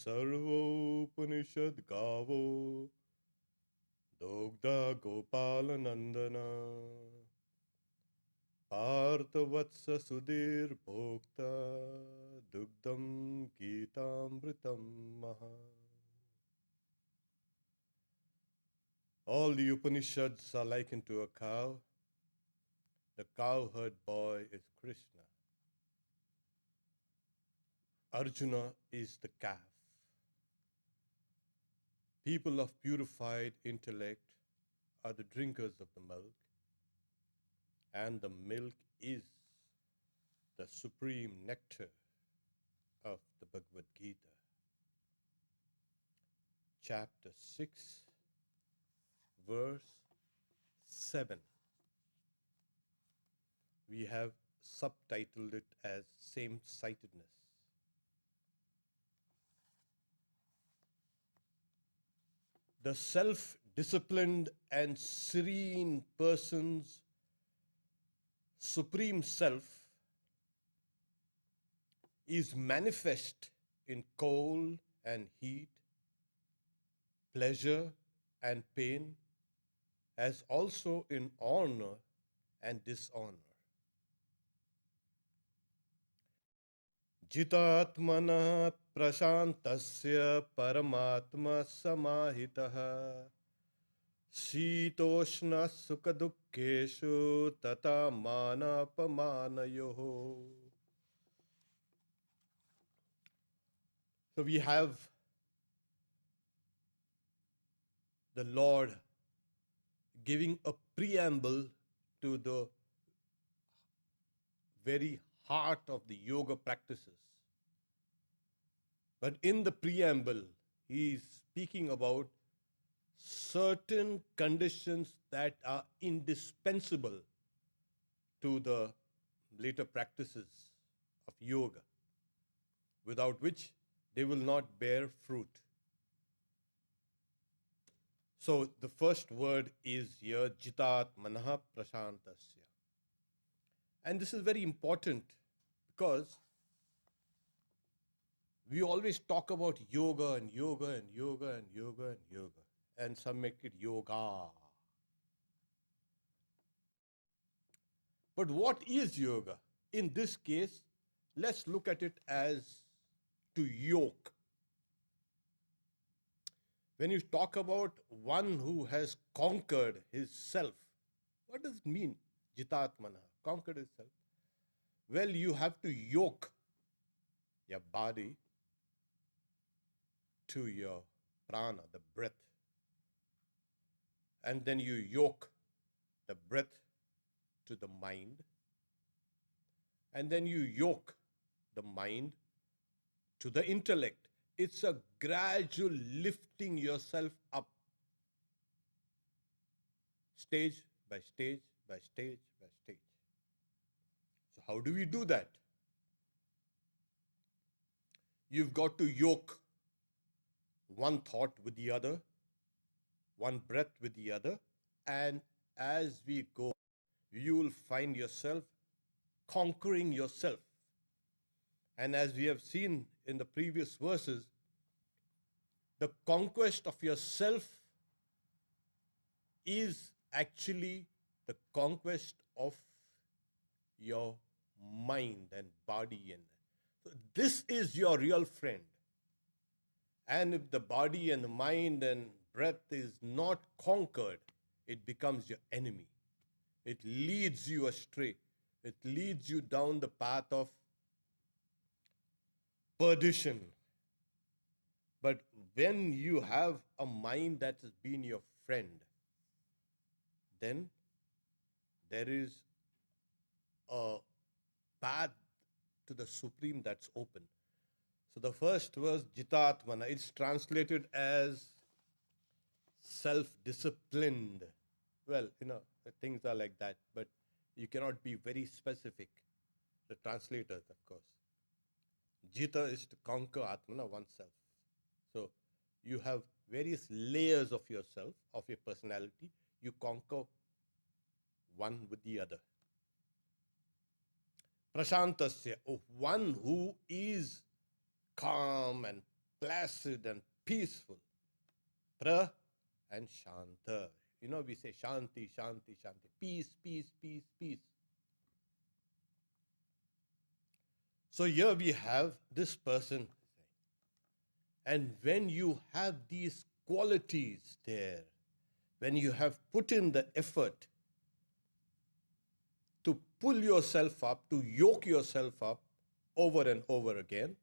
Sarvopanishad Gavo Dogda Gopala Nandana Parthavatsa Sudhir Bhokta Dugdam Gitamritam Maha. All the Upanishads are likened to a cow. The cowherd boy is Krishna. Arjuna is the calf. People of purified intellect are the drinkers of the milk, and the milk is the supreme nectar of the Bhagavad Gita. Chapter 6, verse 7. We have subtitled it as Same-sightedness. The self-disciplined and serene person's supreme self is manifest in cold and heat, pleasure and pain, as also in honor and dishonor. Jitatmana prashantasya paramatma samahitaha Shitoshna sukadukkeshu tata manapamanayoho. So we have the Lord giving a preamble to the very heart of the yoga practices. But in the preamble, he is speaking about certain conditions that are indispensable to the later practices of yoga, without which they will not bear fruit. So the first word is here, Jitat Manaha Prashantasya. And this is very important because we always talk about yoga and yoga and yoga and yoga and yoga. And some make it yoga. But what is yoga? In this case, let's look at it as to yoke. When you talk about one who has conquered his self, what does it mean? Jitatmana, conquered his self. Well, you have to yoke your body to your prana, the breath. And then you yoke the breath to the mind. And then you yoke the mind to the intellect. It's a gradual lifting yourself up, stage by stage by stage by stage. So how do we do that? You've got to yoke one thought with the other, one breath with the other, and as we go, you will find yourself conquering yourself. And as we have seen in the previous verses, the conquest of yourself is actually the conquest of your mind and body. And so this is your real friend. And if the body and the mind and breath is not conquered, it becomes your enemy. It leads you astray. It leads you down the path of perdition. But when you have a mind that has been your friend, then there is a path to the Supreme that's open. So the first verse, Jitatmana, it's translated as self-disciplined. Well, things are like that, but you cannot be very specific. The translators, of course. Jita is to conquer Atmana, oneself. So you have various layers of yourself, of your personality. You conquer one with the other. Prashantasya, one who is calm and placid and peaceful. Pra and Shanta. We say Shanti, Shanti, Shanti. Peace, peace, peace, peace. So here we have this person. And when you have these qualities there, when you have put in the effort to pull yourself up, to yoke yourself up over and over again,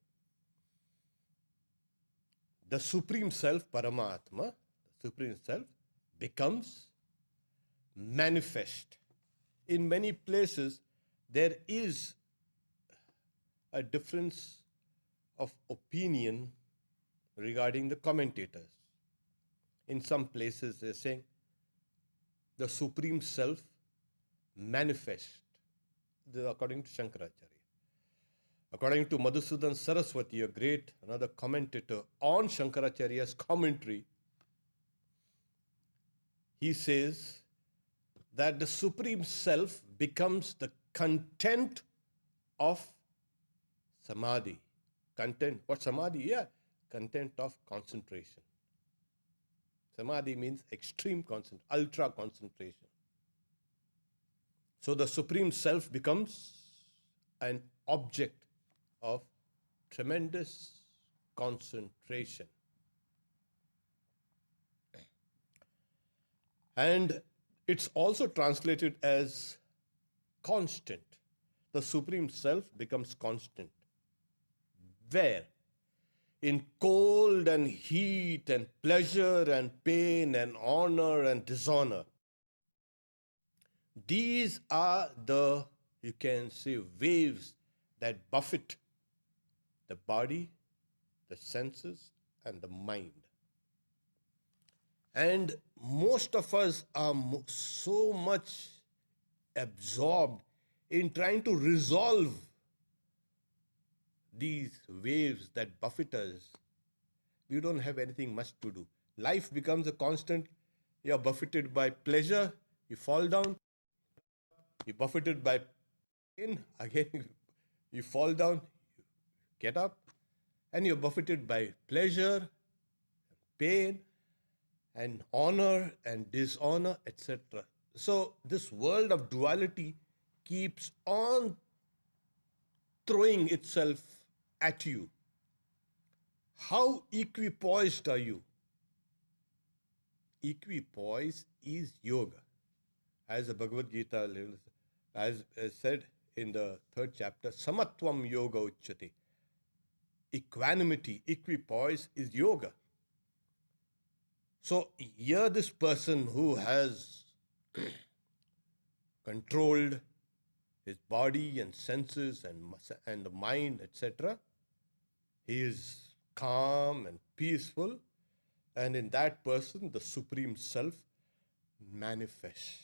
the Supreme Self, Paramatma, the Supreme Self, becomes manifest. In many places, there is a difference of opinion regarding the commentators. In some places, they're saying the Supreme Self manifest. This is according to Shankaracharya. According to Madhusudan Saraswati, another commentator on Shankaracharya's commentary, he says that the Supreme Self becomes the content of Samadhi. Content, what Samadhi? Yeah, content of concentration. Samadhi means extreme concentration, ultra concentration. So the Supreme Self becomes an object of tremendous concentration. And it's also translated as constant. The Supreme Self becomes constant. Where? In cold and heat and pleasure and pain and honor and dishonor. These are the, you can say, waves that buffet the body, the senses, and the mind. And most of us are so much absorbed in trying to resolve these waves that buffet us. We don't have anything much to do. Life becomes a constant. You're buffeted by pleasure, you fall down. You're buffeted by pain, again you fall down, you get up. And you're buffeted by pleasure, pain, and honor and dishonor, etc. So this world of duality keeps on throwing itself at you. How equipoised are you? Equipoise is yoga. As the Bhagavad Gita as said in the 3rd chapter, Samatvam yoga uchyate. Equanimity, equipoise is yoga. So here this person who has controlled his body and senses and the mind, etc., he is calm and peaceful, and in that person the Supreme Self manifests.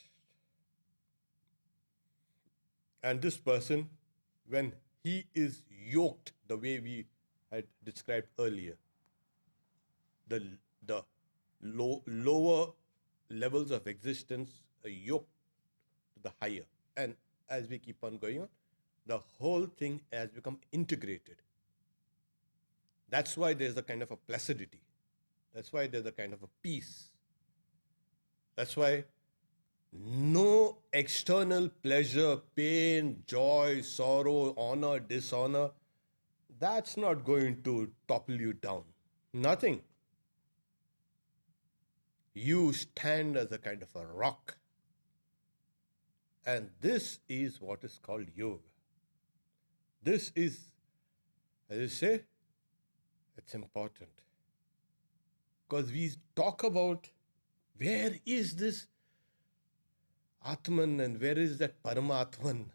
And this person, when he is yoked the way we had described earlier, the lower levels of existence are yoked to the higher. And as we keep on going on, the whole thing has become integrated. That's why there's a kind of a placidity. That's why there's a kind of a peace. That's why no external pleasure, pain, joy, sorrow, honor, dishonor, that's not going to topple you down. Nothing. You stand as a kind of a rock. And this is what is called yoga. This is, as I say, it's important. Because we talk about where is this Atman and where is that Paramatman?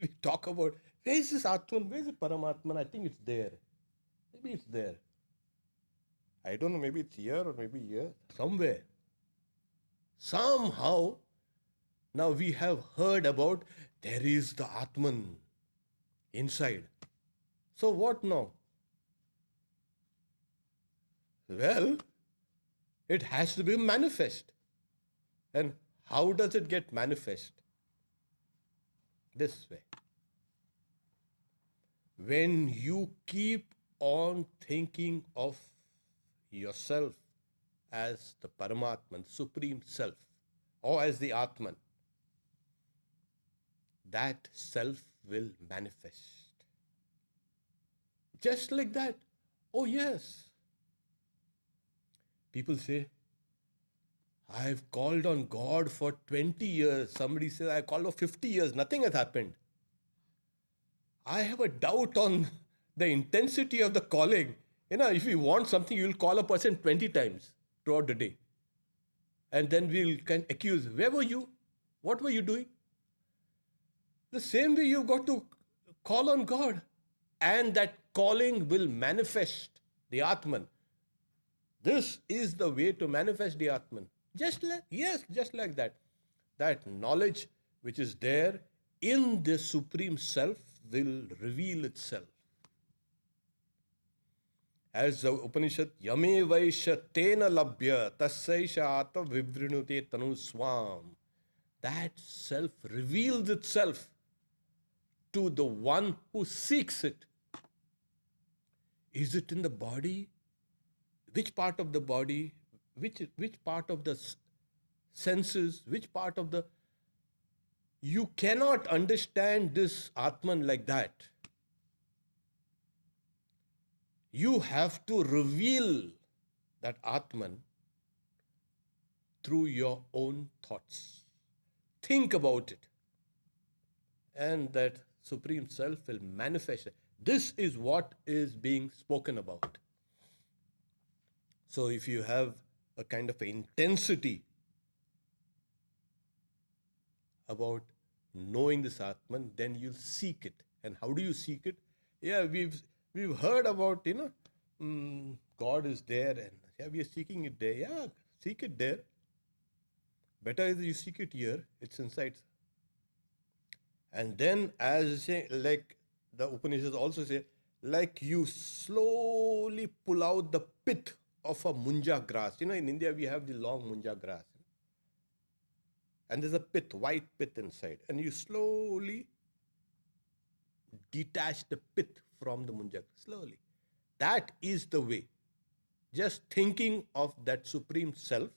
We talk about where is this Atman, where is the Paramatman? I think it's there. Maybe it's there. I don't know, maybe it's here or maybe here, somewhere. Somehow, now we have heard about there is the Atman inside. So what now? Well, it has to be manifest. And how does it get manifest? This way. When you keep on thinking of yourself as the Paramatman, Supreme Self, or as the Atman, that self will manifest. Just like that. Oh, yes. People say, I've called on God for 20 years. Somebody says, I called for 50 years. Nothing has happened. I have a doubt on the intensity of the calling. If you want something, you'll call a person 20 times throughout the day. And then we'll can accuse, where were you? What were you doing? The same way you've got to call on God. And that calling will manifest the Atman. This is the way to manifest the Atman. Just like that. That knowledge which is there in the Supreme Self will reveal itself. As the Upanishad, Yame Vaisha Tena Labhya Tasyaisha Ata Vivrinute Tanu Swam. That self reveals itself to the one who seeks it. Is it in the body? Which part of the body? Which part of the senses? Which part of the... You cannot understand this Atman like that. You have to reveal that Atman through your own thoughts. Think about it. And that Supreme Self will manifest. This is what is being spoken about. So if you have a kind of intensity about knowing this Atman, then you'll seek it. And how do you seek it? Yeah, we've heard about, God is there, and we are seeking it there. Yeah, seek it there. Better is you seek it here, it's inside. And then, as like the Upanishads also say, like you slowly pull out the pith of a munja grass. In India we have the long munja grass. And there's a pith, white pith inside. And you slowly detach the pith from the munja, slowly. That is the way. Just thinking of that Supreme Self,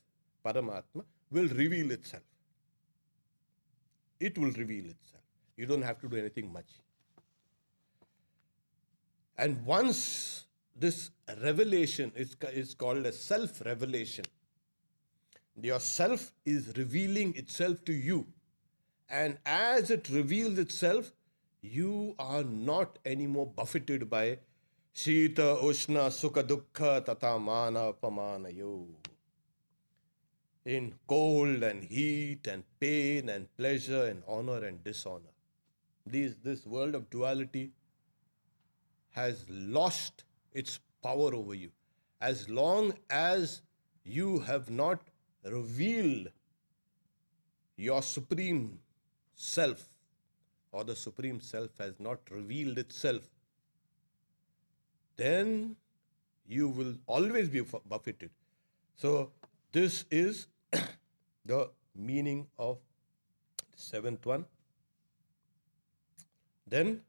Paramatma, will reveal itself. It will reveal itself. You don't have to do anything much. And once this revelation is called a self-revelation, your self is revealing itself to you. And as it reveals itself, you are not anymore buffeted by Shita, Ushna, Sukha, Dukkha, Tata, Mana, Pamana, Yo. In cold and heat and pain and pleasure and honor and dishonor. This world of duality has lost its power over you. As long as you have not revealed your Supreme Self, or the Supreme Self has not revealed itself, then you will always be buffeted. So this is the meaning of the seventh one. Then,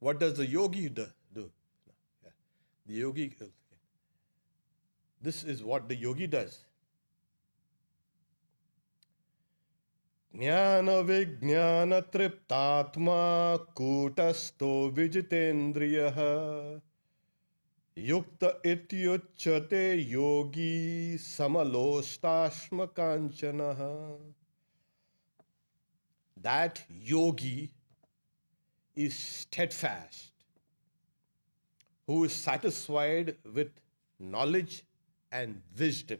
what does the yogi do? The yogi, this is what the yogi does. Jnana vijnana triptatma kutasto vijitendriyaha yukta ityuchyate yogi samalostashma kanchanaha. That yogi is steadfast, who is satisfied with knowledge and wisdom,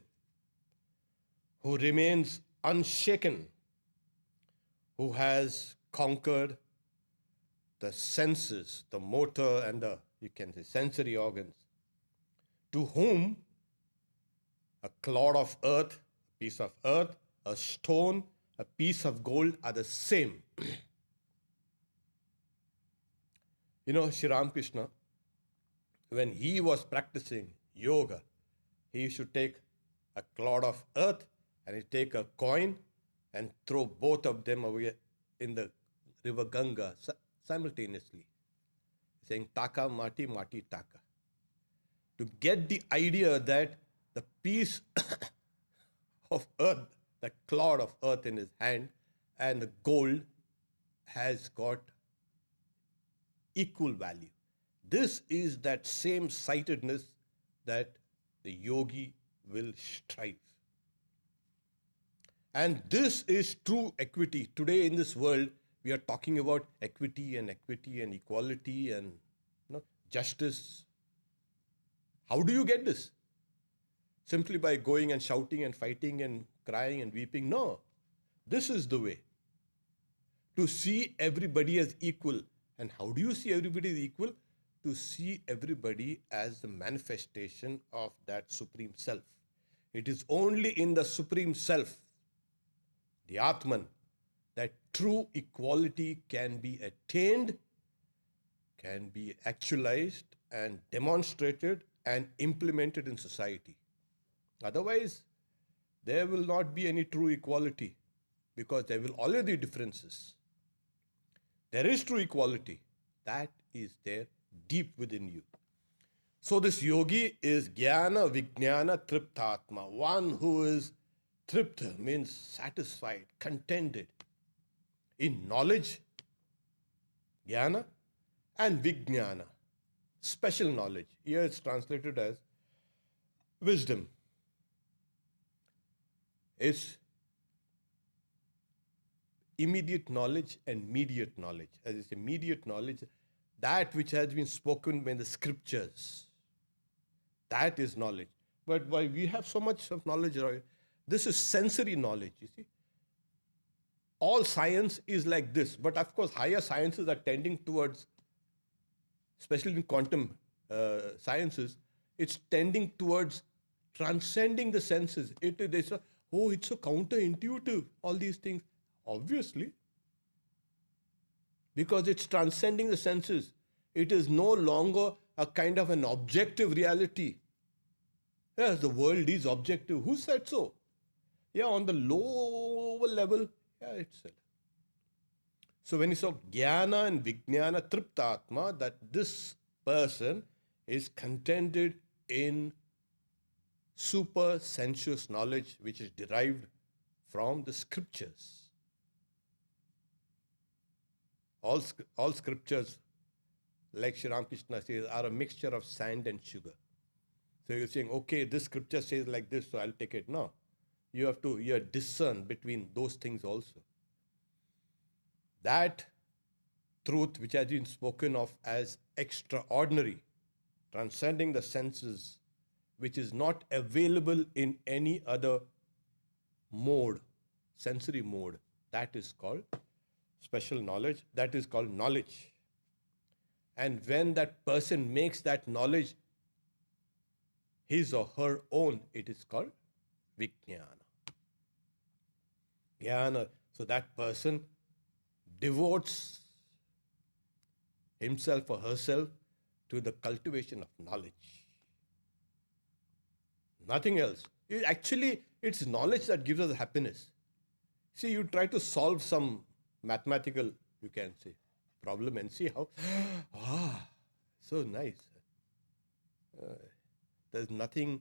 who remains unshaken, who has conquered the senses, the motor and the, you can say, sensory organs, to whom a clod of earth, a piece of earth, a stone, a piece of gold are the same. Sri Ramakrishna, when he was practicing yoga, he should take a clod of earth and he take a coin and throw both of them away in the river Ganga simultaneously, saying taka mati mati taka, to get the idea that the piece of earth, the clod of earth in his hand, and the gold has got equal value. This is that same-sightedness that the yogi will strive. And this is true equity. Today in this world, we are talking about equity and equality and justice. How do you get this? Simply by going and shouting and fighting and crying and weeping? No. This is the way. To see everybody as equal. And how do you see everybody as equal? To see everybody as the manifestation of that Supreme Self. It is only in the Supreme Self, the Atman, that true equality can be attained, can be actualized and demonstrated and implemented in society. Otherwise, there will not be any true equality, because there will always be differences. There is true equality. That is there deep within you. So this yogi is jnana vijnana triptatma. One who is tripta means satisfied, contented in knowledge, jnana, and vijnana, special knowledge. Here it's translated as wisdom. It's immediate knowledge and mediate knowledge. As it's immediate knowledge, that which has been spoken by the scriptures, that is knowledge. But why we have so much of knowledge, this is sensory knowledge, you see. All science is like this, but of course higher sciences are tending towards, especially in quantum sciences, it's tending towards transcending the senses. It's so counterintuitive, all these things. Obviously, because it's transcending the senses. It is no longer a kind of an objective reality. Yes, the world is objective. Who said so? Yeah, on the lower level, yeah, it's said. So when you say jnana and vijnana triptatma, that this person is contented in super sensuous knowledge which is derived from the scriptures. All scriptures, like Sri Ramakrishna says, are a mixture of sand and sugar. So you're saying, okay, this scripture says like this, so I'll take it. No. You have to discern between those things also. That truth which has been spoken of as extraordinary, transcending the senses, which is not available in any other mode, sensory mode, that is called special knowledge. That is called knowledge. And when that person makes that knowledge his or her own, it is called vijnana. Jnana. So that person devotes himself or herself to the cultivation of knowledge. Nothing else. It's knowledge that gives us happiness. See, you try to solve some mathematical, you can say, problem and see how, so nice. There's nothing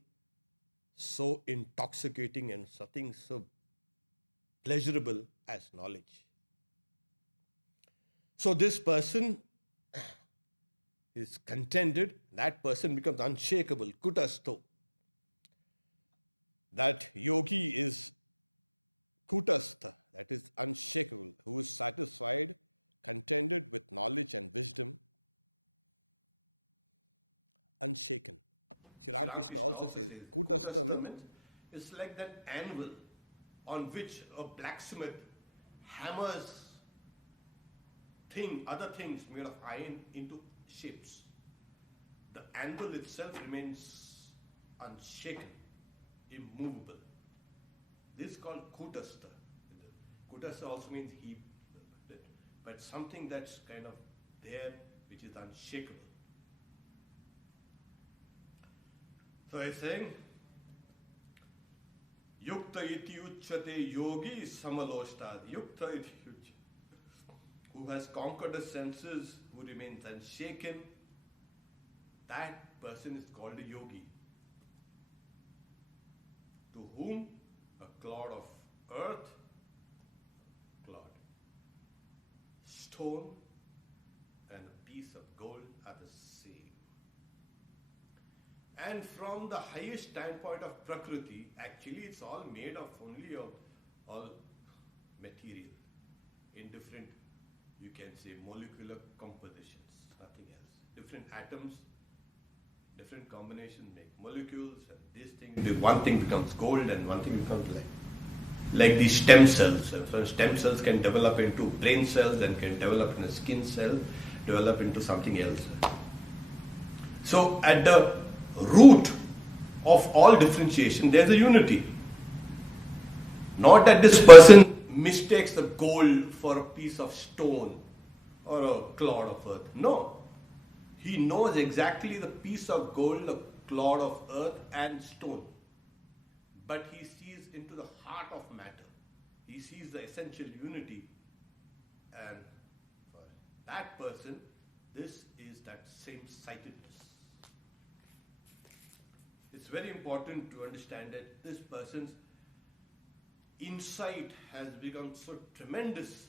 so intoxicating and something so pleasurable as knowledge. So this person is contented, that person becomes unshakable, kutasto. That yogi is kutastha, that is unshakable, who is satisfied, contented with knowledge and wisdom, unshaken. Sri Ramakrishna also says, kutastha means it's like that anvil on which a blacksmith hammers other things made of iron into shapes. The anvil itself remains unshaken, immovable. This is called kutastha. Kutastha also means heap, but something that's kind of there which is unshakable. So he's saying, Yukta iti uchyate yogi samaloshta. Yukta iti uchyate. Who has conquered the senses, who remains unshaken, that person is called a yogi. whom a clod of earth, clod, stone, and a piece of gold are the same. And from the highest standpoint of Prakriti, actually it's all made of only of all material in different, you can say, molecular compositions, nothing else. Different atoms, different combinations make molecules, and these things, one thing becomes gold and one thing becomes like these stem cells. So stem cells can develop into brain cells and can develop in a skin cell, develop into something else. So at the root of all differentiation, there's a unity. Not that this person mistakes the gold for a piece of stone or a clod of earth. No. He knows exactly the piece of gold, the clod of earth and stone. But he sees into the heart of matter. He sees the essential unity. And for that person, this is that same-sightedness. It's very important to understand that this person's insight has become so tremendous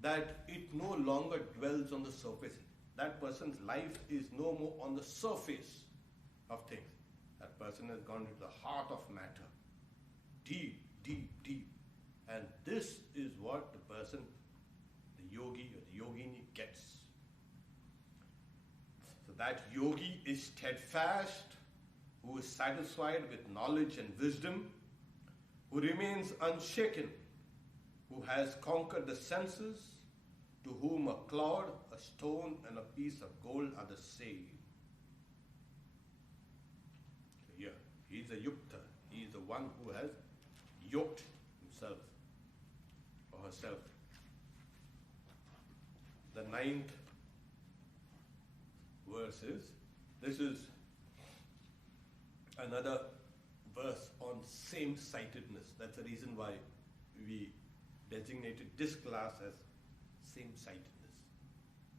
that it no longer dwells on the surface. That person's life is no more on the surface of things. That person has gone into the heart of matter. Deep, deep, deep. And this is what the person, the yogi or the yogini gets. So that yogi is steadfast, who is satisfied with knowledge and wisdom, who remains unshaken, who has conquered the senses, to whom a cloud, a stone, and a piece of gold are the same. So here, he is a yukta. He is the one who has yoked himself or herself. The 9th verse is, this is another verse on same-sightedness. That's the reason why we designated this class as same-sightedness.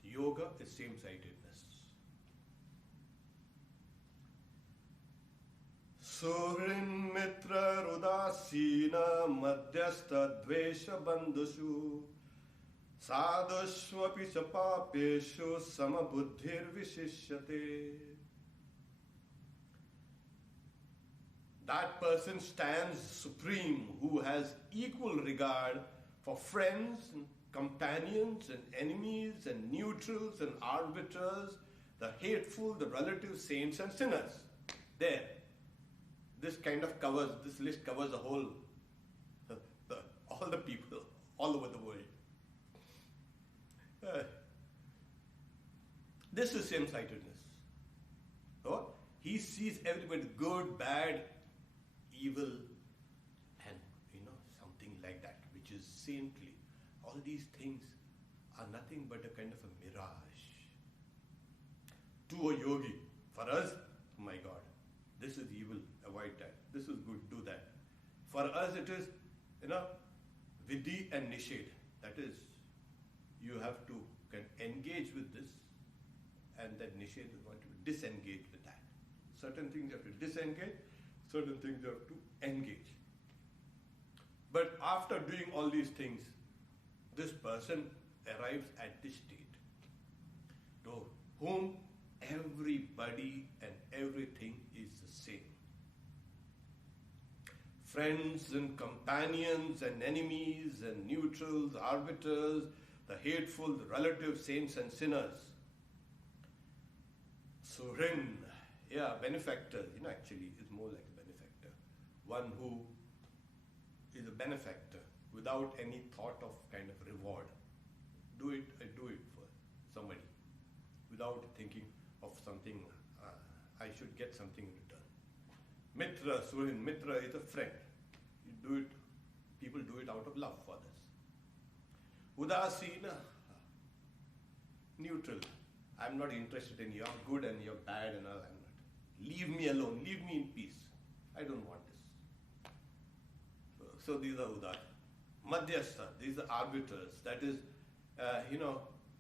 Yoga is same-sightedness. Surin mitra rudasina madhyastha dvesha bandhushu sadhashvapi sapapeshu samabuddhir vishishyate. That person stands supreme, who has equal regard for friends and companions and enemies and neutrals and arbiters, the hateful, the relative, saints and sinners. There. This kind of covers, this list covers the whole, all the people all over the world. This is same-sightedness. So, he sees everybody good, bad, evil, and something like that, which is saintly. All these things are nothing but a kind of a mirage. To a yogi, for us, oh my God, this is evil, avoid that. This is good, do that. For us it is, vidhi and nished. That is, you have to engage with this, and that nished you want to disengage with that. Certain things you have to disengage, certain things you have to engage. But after doing all these things, this person arrives at this state to whom everybody and everything is the same. Friends and companions and enemies and neutrals, arbiters, the hateful, the relative, saints and sinners. Surin, benefactor, actually is more like a benefactor. One who is a benefactor without any thought of kind of reward. Do it for somebody without thinking of something, I should get something in return. Mitra, Surin, Mitra is a friend. You do it, people do it out of love for others. Udasina, neutral. I'm not interested in your good and your bad and all. I'm not. Leave me alone, leave me in peace. I don't want this. So these are Udasina. Madhyastha, these are arbiters. That is,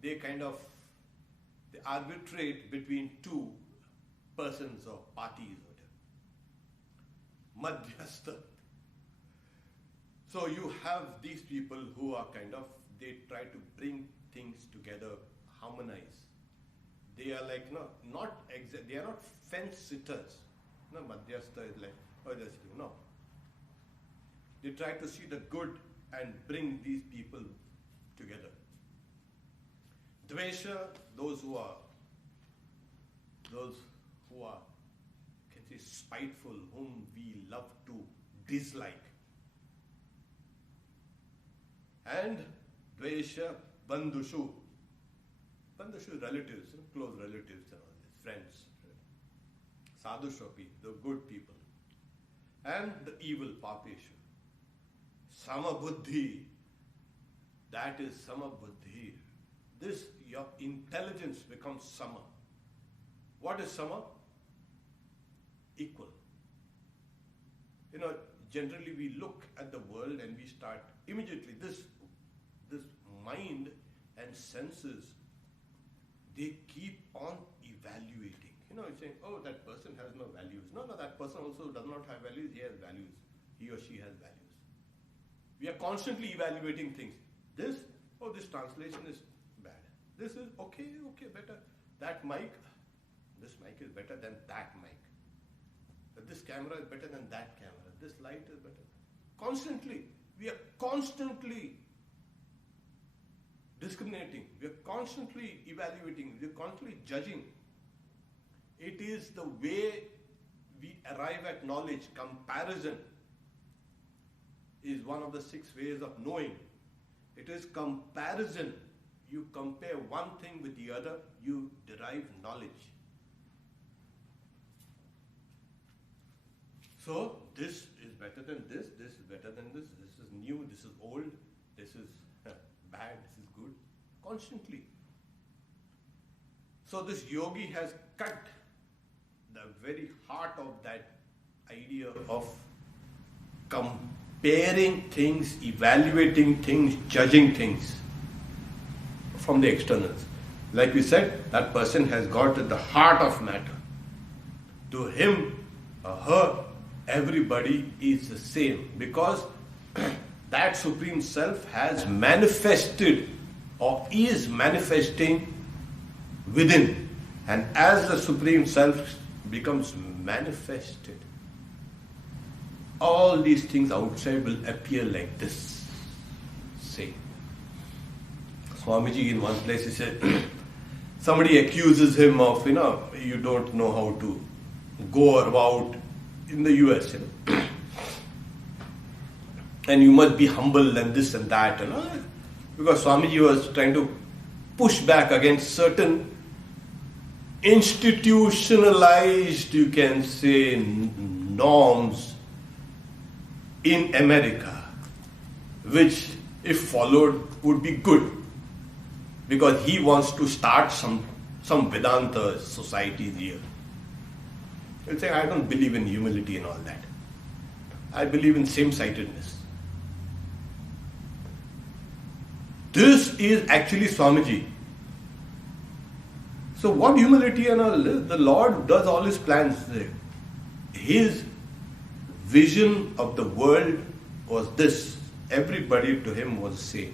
they arbitrate between two persons or parties. Madhyastha. So you have these people who are they try to bring things together, harmonize. They are like, they are not fence sitters. No, Madhyastha is like, no. They try to see the good and bring these people together. Dvesha, those who are, can say, spiteful, whom we love to dislike. And Dvesha, Bandhushu. Bandhushu, relatives, close relatives and all this, friends. Sadhushapi, the good people. And the evil, Papeshu. Samabuddhi, that is Samabuddhi. This, your intelligence becomes Sama. What is Sama? Equal. Generally we look at the world and we start immediately, this mind and senses, they keep on evaluating. Saying, oh, that person has no values. No, that person also does not have values, he has values. He or she has values. We are constantly evaluating things. This translation is bad. This is okay, better. This mic is better than that mic. This camera is better than that camera. This light is better. Constantly. We are constantly discriminating. We are constantly evaluating. We are constantly judging. It is the way we arrive at knowledge. Comparison is one of the 6 ways of knowing. It is comparison. You compare one thing with the other, you derive knowledge. So, this is better than this is better than this is new, this is old, this is bad, this is good. Constantly. So this yogi has cut the very heart of that idea of comparing things, evaluating things, judging things from the externals. Like we said, that person has got at the heart of matter. To him or her, everybody is the same, because that Supreme Self has manifested or is manifesting within. And as the Supreme Self becomes manifested, all these things outside will appear like this. Say, Swamiji in one place he said, somebody accuses him of, you don't know how to go about in the US, and you must be humble and this and that, because Swamiji was trying to push back against certain institutionalized, you can say, norms in America, which if followed would be good, because he wants to start some Vedanta societies here. He'll say, I don't believe in humility and all that. I believe in same-sightedness. This is actually Swamiji. So what humility and all this? The Lord does all his plans there. His vision of the world was this. Everybody to him was the same.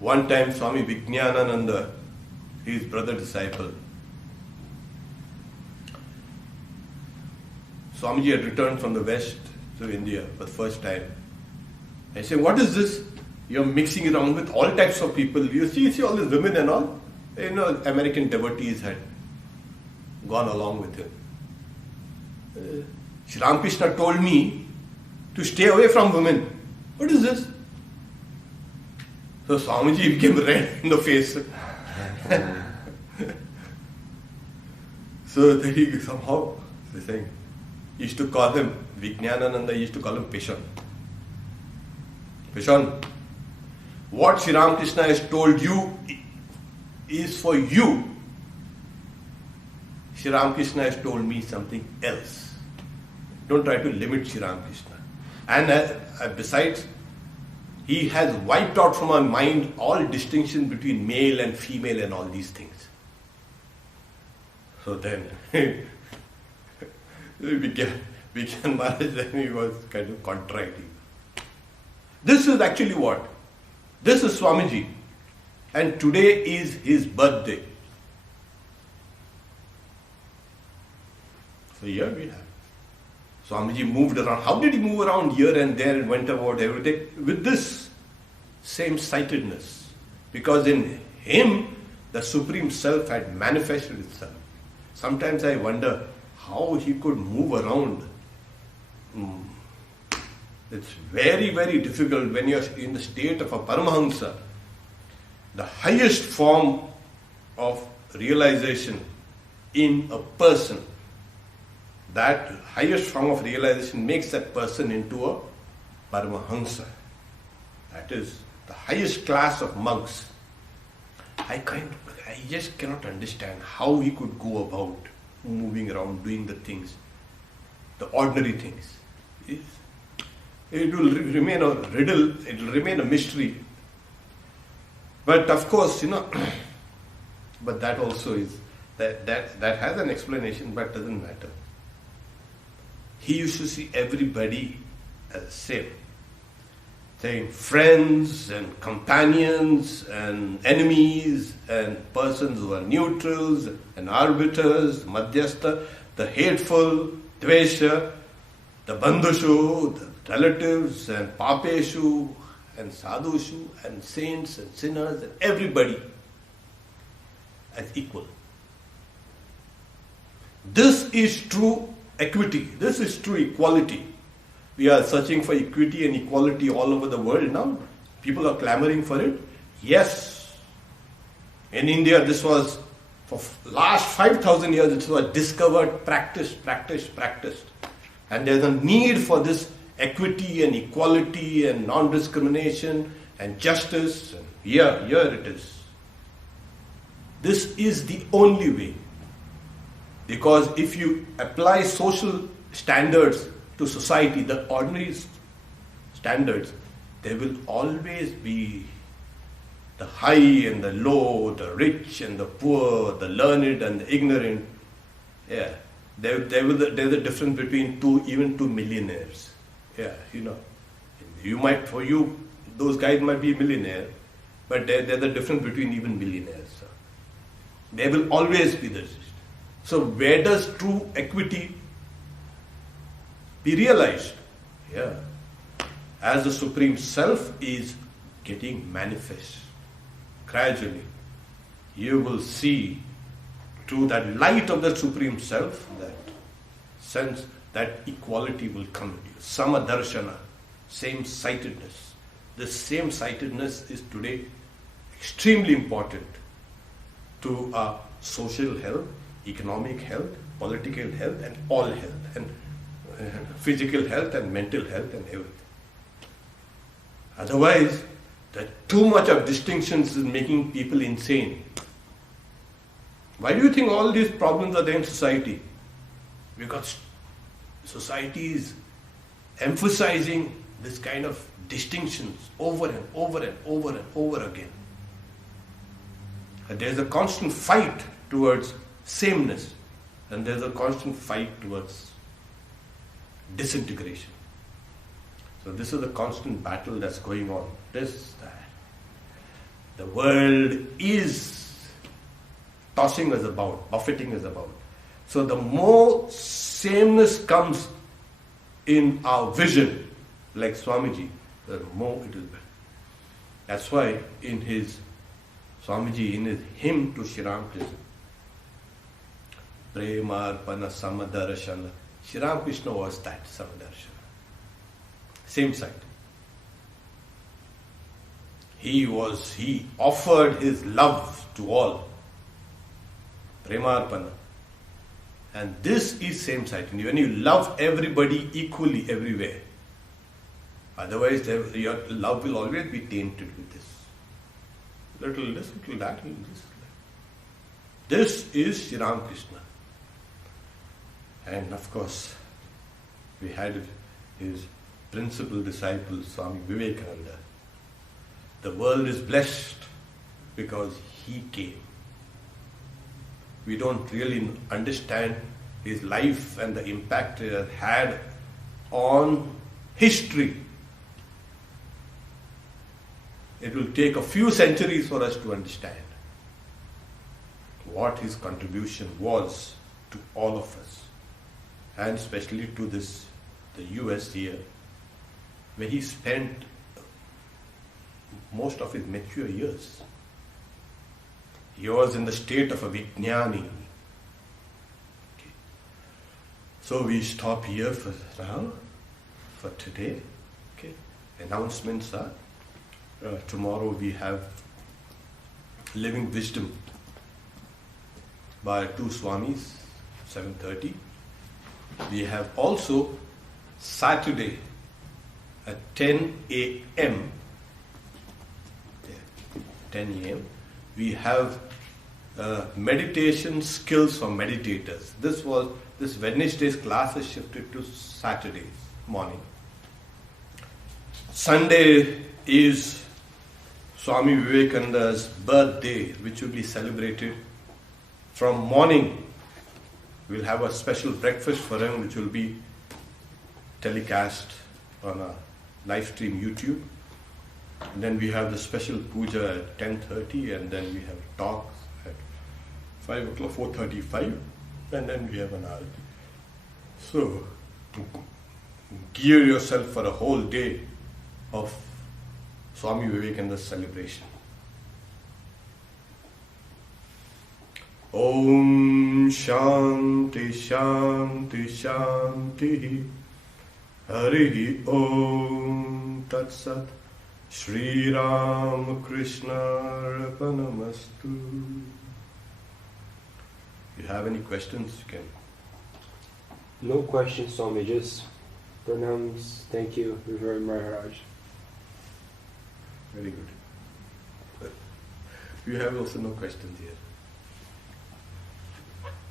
One time Swami Vivekananda, his brother disciple, Swamiji had returned from the West to India for the first time. I said, what is this? You're mixing around with all types of people. You see all these women and all? American devotees had gone along with him. Sri Ramakrishna told me to stay away from women. What is this? So Swamiji became red in the face. So then he somehow, saying, he used to call him, Vivekananda used to call him Pishan. Pishan, what Sri Ramakrishna has told you is for you. Sri Ramakrishna has told me something else. Don't try to limit Sri Ramakrishna. And besides, he has wiped out from our mind all distinction between male and female and all these things. So then, Vivekananda Maharaj, then he was kind of contrite. This is actually what? This is Swamiji. And today is his birthday. So here we have. Swamiji moved around. How did he move around here and there and went about everything? With this same-sightedness. Because in him, the Supreme Self had manifested itself. Sometimes I wonder how he could move around. It's very, very difficult when you're in the state of a Paramahamsa. The highest form of realization in a person, that highest form of realization makes that person into a Paramahamsa. That is the highest class of monks. I just cannot understand how he could go about moving around, doing the things, the ordinary things. It will remain a riddle, it will remain a mystery. But of course, but that also is, that has an explanation, but doesn't matter. He used to see everybody as same. Saying friends and companions and enemies and persons who are neutrals and arbiters, madhyastha, the hateful, dvesha, the bandhushu, the relatives and papeshu and sadhushu and saints and sinners and everybody as equal. This is true equity. This is true equality. We are searching for equity and equality all over the world now. People are clamoring for it. Yes. In India, this was, for last 5,000 years, it was discovered, practiced. And there's a need for this equity and equality and non-discrimination and justice. Here it is. This is the only way. Because if you apply social standards to society, the ordinary standards, there will always be the high and the low, the rich and the poor, the learned and the ignorant. Yeah, there's a difference between even two millionaires. Yeah, for you, those guys might be millionaire, but there's a difference between even millionaires. There will always be this. So where does true equity be realized? Yeah. As the Supreme Self is getting manifest, gradually, you will see through that light of the Supreme Self, that sense, that equality will come to you. Samadarshana, same-sightedness. This same-sightedness is today extremely important to our social health, economic health, political health, and all health, and physical health and mental health and everything. Otherwise, too much of distinctions is making people insane. Why do you think all these problems are there in society? Because society is emphasizing this kind of distinctions over and over and over and over again. And there's a constant fight towards sameness, and there's a constant fight towards disintegration. So this is a constant battle that's going on. The world is tossing us about, buffeting us about. So the more sameness comes in our vision, like Swamiji, the more it will be. That's why in his Swamiji, in his hymn to Shri Ramakrishna, Premarpana Samadarshana, Shri Ramakrishna was that Samadarshana. Same side. He offered his love to all. Premarpana. And this is same-sightedness. When you love everybody equally everywhere. Otherwise, your love will always be tainted with this. Little this, little that, little this. This is Shri Ramakrishna. And of course, we had his principal disciple, Swami Vivekananda. The world is blessed because he came. We don't really understand his life and the impact it has had on history. It will take a few centuries for us to understand what his contribution was to all of us, and especially to the US here, where he spent most of his mature years. He was in the state of a Vijnani. Okay. So we stop here for now, for today. Okay. Announcements are, tomorrow we have Living Wisdom by two Swamis, 7:30. We have also Saturday at 10 a.m. 10 a.m. we have meditation skills for meditators. This Wednesday's class is shifted to Saturday morning. Sunday is Swami Vivekananda's birthday, which will be celebrated from morning. We'll have a special breakfast for him, which will be telecast on a live stream YouTube. And then we have the special puja at 10:30, and then we have talks at 5 o'clock, 4:35, and then we have an hour. So, gear yourself for a whole day of Swami Vivekananda's celebration. Om Shanti Shanti Shanti Harihi Om Tat Sat Shri Ram Krishna Arpanamastu. If you have any questions, you can. No questions, Swami, just pranams. Thank you, Reverend Maharaj. Very good. You have also no questions here.